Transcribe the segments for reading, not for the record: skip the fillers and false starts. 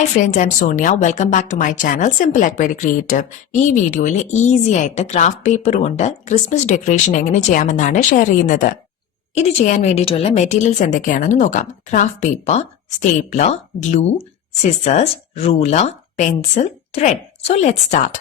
Hi friends, I'm Sonia. Welcome back to my channel SimpleChristmasDecorations. ഈ വീഡിയോയിൽ easy ആയിട്ട് craft paper കൊണ്ട് Christmas decoration എങ്ങനെ ചെയ്യാമെന്നാണ് ഷെയർ ചെയ്യുന്നത്. ഇത് ചെയ്യാൻ വേണ്ടിയിട്ടുള്ള മെറ്റീരിയൽസ് എന്തൊക്കെയാണെന്ന് നോക്കാം. Craft paper, stapler, glue, scissors, ruler, pencil, thread. So let's start.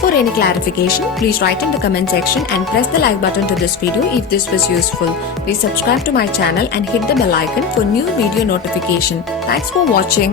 For any clarification, please write in the comment section and press the like button to this video if this was useful. Please subscribe to my channel and hit the bell icon for new video notification. Thanks for watching.